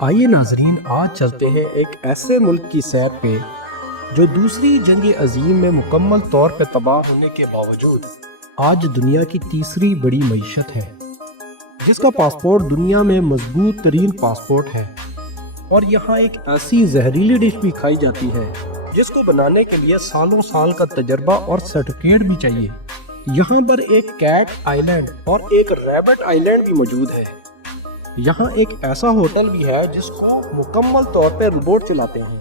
آئیے ناظرین، آج چلتے ہیں ایک ایسے ملک کی سیر پہ جو دوسری جنگ عظیم میں مکمل طور پہ تباہ ہونے کے باوجود آج دنیا کی تیسری بڑی معیشت ہے، جس کا پاسپورٹ دنیا میں مضبوط ترین پاسپورٹ ہے۔ اور یہاں ایک ایسی زہریلی ڈش بھی کھائی جاتی ہے جس کو بنانے کے لیے سالوں سال کا تجربہ اور سرٹیفکیٹ بھی چاہیے۔ یہاں پر ایک کیٹ آئی لینڈ اور ایک ریبٹ آئی لینڈ بھی موجود ہے۔ یہاں ایک ایسا ہوٹل بھی ہے جس کو مکمل طور پہ روبوٹ چلاتے ہیں۔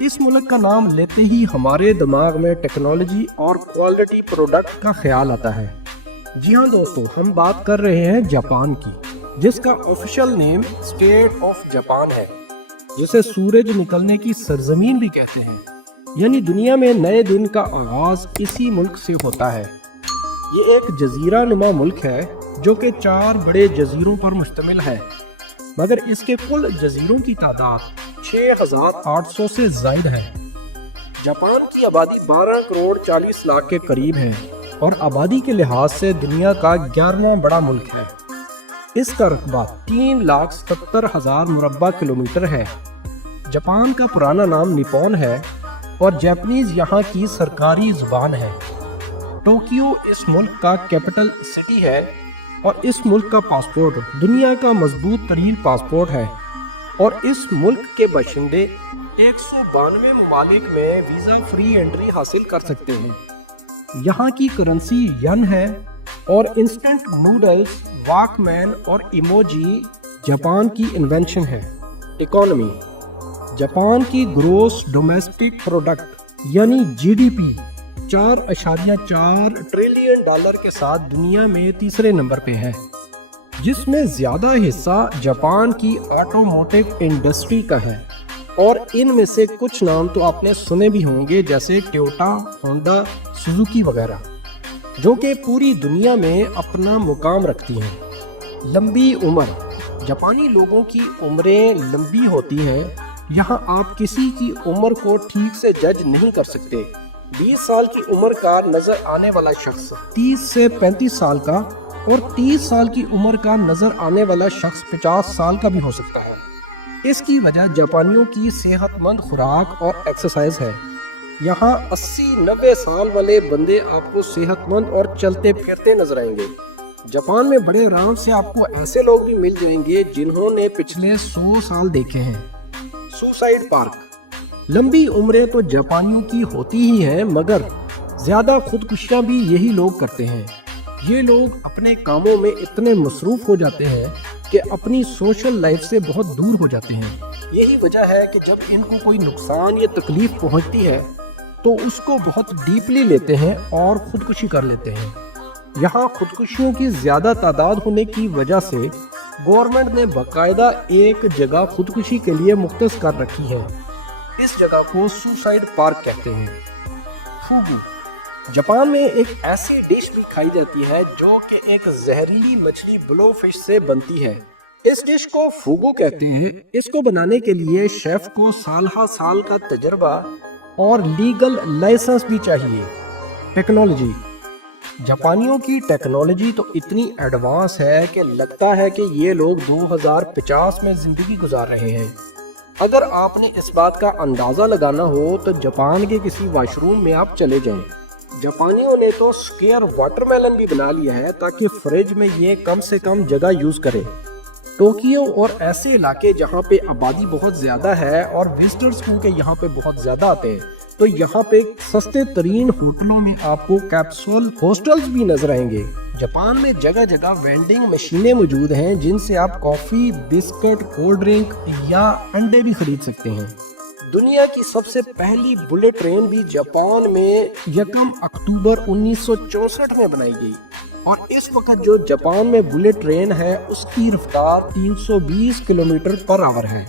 اس ملک کا نام لیتے ہی ہمارے دماغ میں ٹیکنالوجی اور کوالٹی پروڈکٹ کا خیال آتا ہے۔ جی ہاں دوستو، ہم بات کر رہے ہیں جاپان کی، جس کا official name state of Japan ہے، جسے سورج نکلنے کی سرزمین بھی کہتے ہیں۔ یعنی دنیا میں نئے دن کا آغاز اسی ملک سے ہوتا ہے۔ یہ ایک جزیرہ نما ملک ہے جو کہ 4 بڑے جزیروں پر مشتمل ہے، مگر اس کے کل جزیروں کی تعداد 6800 سے زائد ہے۔ جاپان کی آبادی 12 کروڑ 40 لاکھ کے قریب ہے اور آبادی کے لحاظ سے دنیا کا 11واں بڑا ملک ہے۔ اس کا رقبہ 3,70,000 مربع کلومیٹر ہے۔ جاپان کا پرانا نام نیپون ہے اور جاپنیز یہاں کی سرکاری زبان ہے۔ ٹوکیو اس ملک کا کیپٹل سٹی ہے اور اس ملک کا پاسپورٹ دنیا کا مضبوط ترین پاسپورٹ ہے، اور اس ملک کے باشندے 192 ممالک میں ویزا فری انٹری حاصل کر سکتے ہیں۔ یہاں کی کرنسی ین ہے اور انسٹنٹ نوڈلز، واک مین اور ایموجی جاپان کی انوینشن ہے۔ اکانومی: جاپان کی گروس ڈومیسٹک پروڈکٹ یعنی G D P 4.4 trillion dollar کے ساتھ دنیا میں تیسرے نمبر پہ ہے، جس میں زیادہ حصہ جاپان کی آٹوموٹیو انڈسٹری کا ہے۔ اور ان میں سے کچھ نام تو آپ نے سنے بھی ہوں گے، جیسے ٹویوٹا، ہونڈا، سوزوکی وغیرہ، جو کہ پوری دنیا میں اپنا مقام رکھتی ہیں۔ لمبی عمر: جاپانی لوگوں کی عمریں لمبی ہوتی ہیں۔ یہاں آپ کسی کی عمر کو ٹھیک سے جج نہیں کر سکتے۔ 20 سال کی عمر کا نظر آنے والا شخص 30 سے 35 سال کا، اور 30 سال کی عمر کا نظر آنے والا شخص 50 سال کا بھی ہو سکتا ہے۔ اس کی وجہ جاپانیوں کی صحت مند خوراک اور ایکسرسائز ہے۔ یہاں 80-90 سال والے بندے آپ کو صحت مند اور چلتے پھرتے نظر آئیں گے۔ جاپان میں بڑے آرام سے آپ کو ایسے لوگ بھی مل جائیں گے جنہوں نے پچھلے 100 سال دیکھے ہیں۔ سوسائڈ پارک: لمبی عمریں تو جاپانیوں کی ہوتی ہی ہیں، مگر زیادہ خودکشیاں بھی یہی لوگ کرتے ہیں۔ یہ لوگ اپنے کاموں میں اتنے مصروف ہو جاتے ہیں کہ اپنی سوشل لائف سے بہت دور ہو جاتے ہیں۔ یہی وجہ ہے کہ جب ان کو کوئی نقصان یا تکلیف پہنچتی ہے تو اس کو بہت ڈیپلی لیتے ہیں اور خودکشی کر لیتے ہیں۔ یہاں خودکشیوں کی زیادہ تعداد ہونے کی وجہ سے گورنمنٹ نے باقاعدہ ایک جگہ خودکشی کے لیے مختص کر رکھی ہے۔ اس جگہ کو سوسائڈ پارک کہتے ہیں۔ فوگو: جاپان میں ایک ایسی ڈش بھی کھائی جاتی ہے جو کہ ایک زہریلی مچھلی بلو فش سے بنتی ہے۔ اس ڈش کو فوگو کہتے ہیں۔ اس کو بنانے کے لیے شیف کو سالہ سال کا تجربہ اور لیگل لائسنس بھی چاہیے۔ ٹیکنالوجی: جاپانیوں کی ٹیکنالوجی تو اتنی ایڈوانس ہے کہ لگتا ہے کہ یہ لوگ 2050 میں زندگی گزار رہے ہیں۔ اگر آپ نے اس بات کا اندازہ لگانا ہو تو جاپان کے کسی واش روم میں آپ چلے جائیں۔ جاپانیوں نے تو سکیئر واٹر میلن بھی بنا لیا ہے تاکہ فریج میں یہ کم سے کم جگہ یوز کرے۔ ٹوکیو اور ایسے علاقے جہاں پہ آبادی بہت زیادہ ہے اور وزٹرز کیونکہ یہاں پہ بہت زیادہ آتے ہیں، تو یہاں پہ سستے ترین ہوٹلوں میں آپ کو کیپسول ہاسٹلز بھی نظر آئیں گے۔ جاپان میں جگہ جگہ وینڈنگ مشینیں موجود ہیں جن سے آپ کافی، بسکٹ، کولڈ ڈرنک یا انڈے بھی خرید سکتے ہیں۔ دنیا کی سب سے پہلی بلٹ ٹرین بھی جاپان میں 1 اکتوبر 1964 میں بنائی گئی، اور اس وقت جو جاپان میں بلٹ ٹرین ہے اس کی رفتار 320 کلومیٹر پر آور ہے۔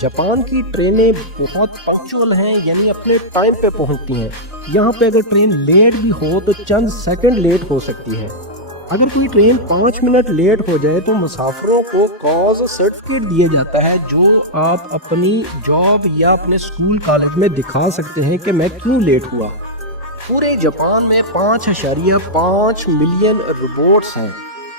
جاپان کی ٹرینیں بہت پنکچوئل ہیں، یعنی اپنے ٹائم پہ پہنچتی ہیں۔ یہاں پہ اگر ٹرین لیٹ بھی ہو تو چند سیکنڈ لیٹ ہو سکتی ہے۔ اگر کوئی ٹرین 5 منٹ لیٹ ہو جائے تو مسافروں کو کاز سرٹیفکیٹ دیا جاتا ہے، جو آپ اپنی جاب یا اپنے اسکول کالج میں دکھا سکتے ہیں کہ میں کیوں لیٹ ہوا۔ پورے جاپان میں 5.5 ملین روبوٹس ہیں،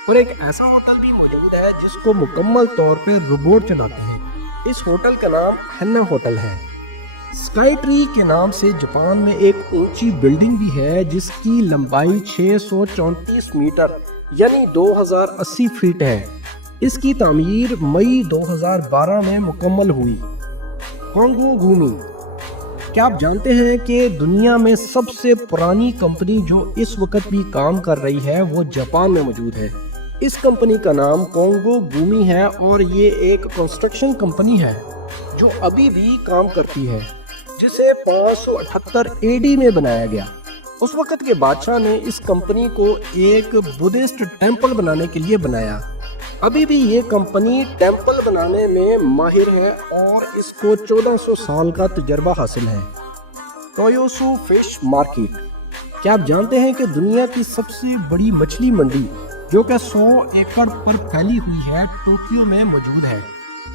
اور ایک ایسا ہوٹل بھی موجود ہے جس کو مکمل طور پہ روبوٹ چلاتے ہیں۔ اس ہوٹل کا نام ہنا ہوٹل ہے۔ اسکائی ٹری کے نام سے جاپان میں ایک اونچی بلڈنگ بھی ہے جس کی لمبائی 634 میٹر یعنی 2080 فیٹ ہے۔ اس کی تعمیر مئی 2012 میں مکمل ہوئی۔ کونگو گومی، کیا آپ جانتے ہیں کہ دنیا میں سب سے پرانی کمپنی جو اس وقت بھی کام کر رہی ہے وہ جاپان میں موجود ہے۔ اس کمپنی کا نام کونگو گومی ہے اور یہ ایک کنسٹرکشن کمپنی ہے جو ابھی بھی کام کرتی ہے، جسے 578 AD میں بنایا گیا۔ اس وقت کے بادشاہ نے اس کمپنی کو ایک بدھسٹ ٹیمپل بنانے کے لیے بنایا۔ ابھی بھی یہ کمپنی ٹیمپل بنانے میں ماہر ہے اور اس کو 1400 سال کا تجربہ حاصل ہے۔ ٹویوسو فش مارکیٹ، کیا آپ جانتے ہیں کہ دنیا کی سب سے بڑی مچھلی منڈی جو کہ 100 ایکڑ پر پھیلی ہوئی ہے ٹوکیو میں موجود ہے،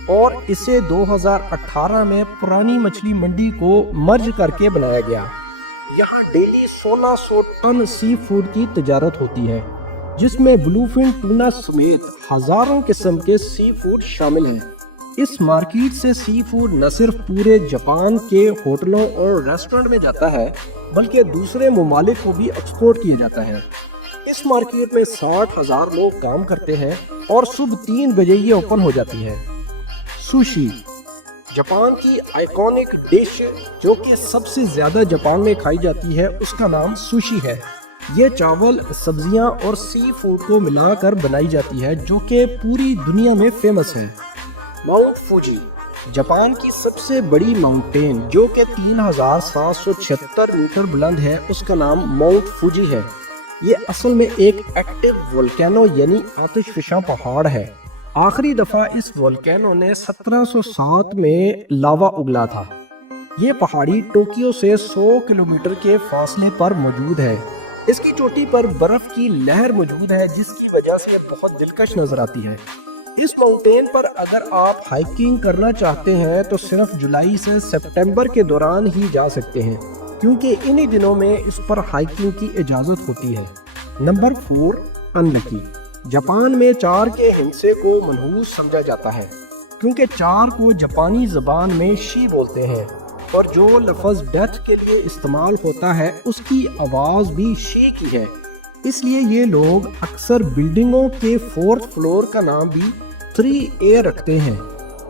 اور اسے 2018 میں پرانی مچھلی منڈی کو مرج کر کے بنایا گیا۔ یہاں ڈیلی 1600 ٹن سی فوڈ کی تجارت ہوتی ہے، جس میں بلو فن ٹونا سمیت ہزاروں قسم کے سی فوڈ شامل ہیں۔ اس مارکیٹ سے سی فوڈ نہ صرف پورے جاپان کے ہوٹلوں اور ریسٹورنٹ میں جاتا ہے بلکہ دوسرے ممالک کو بھی ایکسپورٹ کیا جاتا ہے۔ اس مارکیٹ میں 60,000 لوگ کام کرتے ہیں اور صبح 3 بجے یہ اوپن ہو جاتی ہے۔ سوشی، جاپان کی آئیکونک ڈش جو کہ سب سے زیادہ جاپان میں کھائی جاتی ہے اس کا نام سوشی ہے۔ یہ چاول، سبزیاں اور سی فوڈ کو ملا کر بنائی جاتی ہے جو کہ پوری دنیا میں فیمس ہے۔ ماؤنٹ فوجی، جاپان کی سب سے بڑی ماؤنٹین جو کہ 3776 میٹر بلند ہے، اس کا نام ماؤنٹ فوجی ہے۔ یہ اصل میں ایک ایکٹیو والکینو یعنی آتش فشاں پہاڑ ہے۔ آخری دفعہ اس والکینو نے 1707 میں لاوا اگلا تھا۔ یہ پہاڑی ٹوکیو سے 100 کلومیٹر کے فاصلے پر موجود ہے۔ اس کی چوٹی پر برف کی لہر موجود ہے جس کی وجہ سے بہت دلکش نظر آتی ہے۔ اس ماؤنٹین پر اگر آپ ہائیکنگ کرنا چاہتے ہیں تو صرف جولائی سے سپٹمبر کے دوران ہی جا سکتے ہیں، کیونکہ انہی دنوں میں اس پر ہائیکنگ کی اجازت ہوتی ہے۔ نمبر 4، انلکی، جاپان میں 4 کے ہندسے کو منحوس سمجھا جاتا ہے، کیونکہ 4 کو جاپانی زبان میں شی بولتے ہیں، اور جو لفظ ڈیتھ کے لیے استعمال ہوتا ہے اس کی آواز بھی شی کی ہے۔ اس لیے یہ لوگ اکثر بلڈنگوں کے 4تھ فلور کا نام بھی 3A رکھتے ہیں۔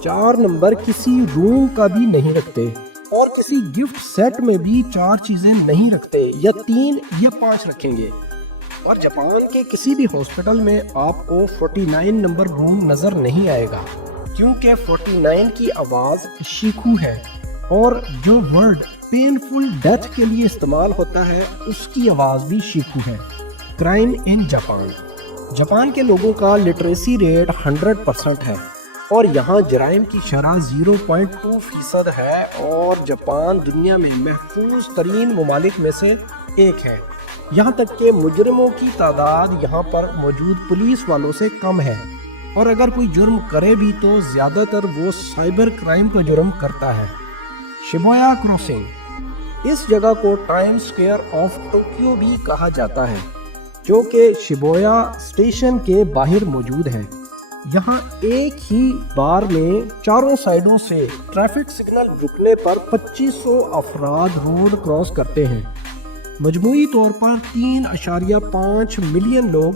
4 نمبر کسی روم کا بھی نہیں رکھتے، اور کسی گفٹ سیٹ میں بھی 4 چیزیں نہیں رکھتے، یا 3 یا 5 رکھیں گے۔ اور جاپان کے کسی بھی ہاسپٹل میں آپ کو 49 نمبر روم نظر نہیں آئے گا، کیونکہ 49 کی آواز شیکو ہے، اور جو ورڈ پینفل ڈیتھ کے لیے استعمال ہوتا ہے اس کی آواز بھی شیکو ہے۔ کرائم ان جاپان، جاپان کے لوگوں کا لٹریسی ریٹ 100% ہے، اور یہاں جرائم کی شرح 0.2% ہے، اور جاپان دنیا میں محفوظ ترین ممالک میں سے ایک ہے۔ یہاں تک کہ مجرموں کی تعداد یہاں پر موجود پولیس والوں سے کم ہے، اور اگر کوئی جرم کرے بھی تو زیادہ تر وہ سائبر کرائم کا جرم کرتا ہے۔ شبویا کراسنگ، اس جگہ کو ٹائم سکوئر آف ٹوکیو بھی کہا جاتا ہے، جو کہ شبویا اسٹیشن کے باہر موجود ہے۔ یہاں ایک ہی بار میں چاروں سائڈوں سے ٹریفک سگنل رکنے پر 2500 افراد روڈ کراس کرتے ہیں۔ مجموعی طور پر 3.5 ملین لوگ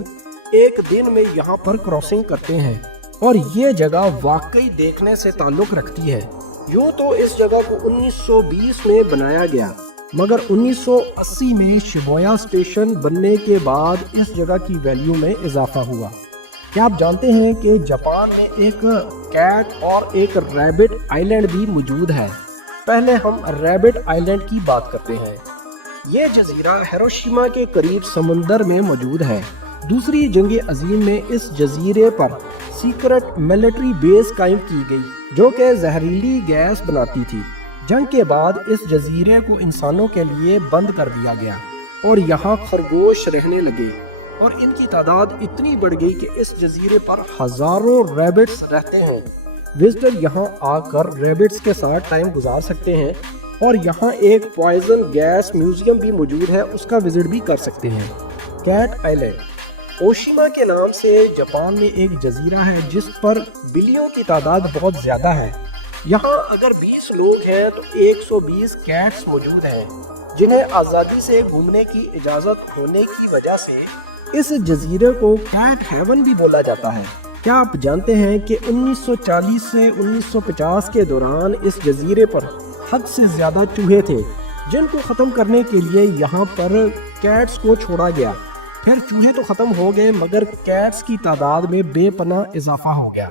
ایک دن میں یہاں پر کراسنگ کرتے ہیں، اور یہ جگہ واقعی دیکھنے سے تعلق رکھتی ہے۔ یوں تو اس جگہ کو 1920 میں بنایا گیا، مگر 1980 میں شبویا اسٹیشن بننے کے بعد اس جگہ کی ویلیو میں اضافہ ہوا۔ کیا آپ جانتے ہیں کہ جاپان میں ایک کیٹ اور ایک ریبٹ آئیلینڈ بھی موجود ہے؟ پہلے ہم ریبٹ آئیلینڈ کی بات کرتے ہیں۔ یہ جزیرہ ہیروشیما کے قریب سمندر میں موجود ہے۔ دوسری جنگ عظیم میں اس جزیرے پر سیکرٹ ملٹری بیس قائم کی گئی جو کہ زہریلی گیس بناتی تھی۔ جنگ کے بعد اس جزیرے کو انسانوں کے لیے بند کر دیا گیا، اور یہاں خرگوش رہنے لگے، اور ان کی تعداد اتنی بڑھ گئی کہ اس جزیرے پر ہزاروں ریبٹس رہتے ہیں۔ وزٹر یہاں آ کر ریبٹس کے ساتھ ٹائم گزار سکتے ہیں، اور یہاں ایک پوائزن گیس میوزیم بھی موجود ہے، اس کا وزٹ بھی کر سکتے ہیں۔ کیٹ آئیلینڈ اوشیما کے نام سے جاپان میں ایک جزیرہ ہے جس پر بلیوں کی تعداد بہت زیادہ ہے۔ یہاں اگر 20 لوگ ہیں تو 120 کیٹس موجود ہیں جنہیں آزادی سے گھومنے کی اجازت ہونے کی وجہ سے اس جزیرے کو کیٹ ہیون بھی بولا جاتا ہے۔ کیا آپ جانتے ہیں کہ 1940 سے 1950 کے دوران اس جزیرے پر حد سے زیادہ چوہے تھے جن کو ختم کرنے کے لیے یہاں پر کیٹس کو چھوڑا گیا۔ پھر چوہے تو ختم ہو گئے مگر کیٹس کی تعداد میں بے پناہ اضافہ ہو گیا۔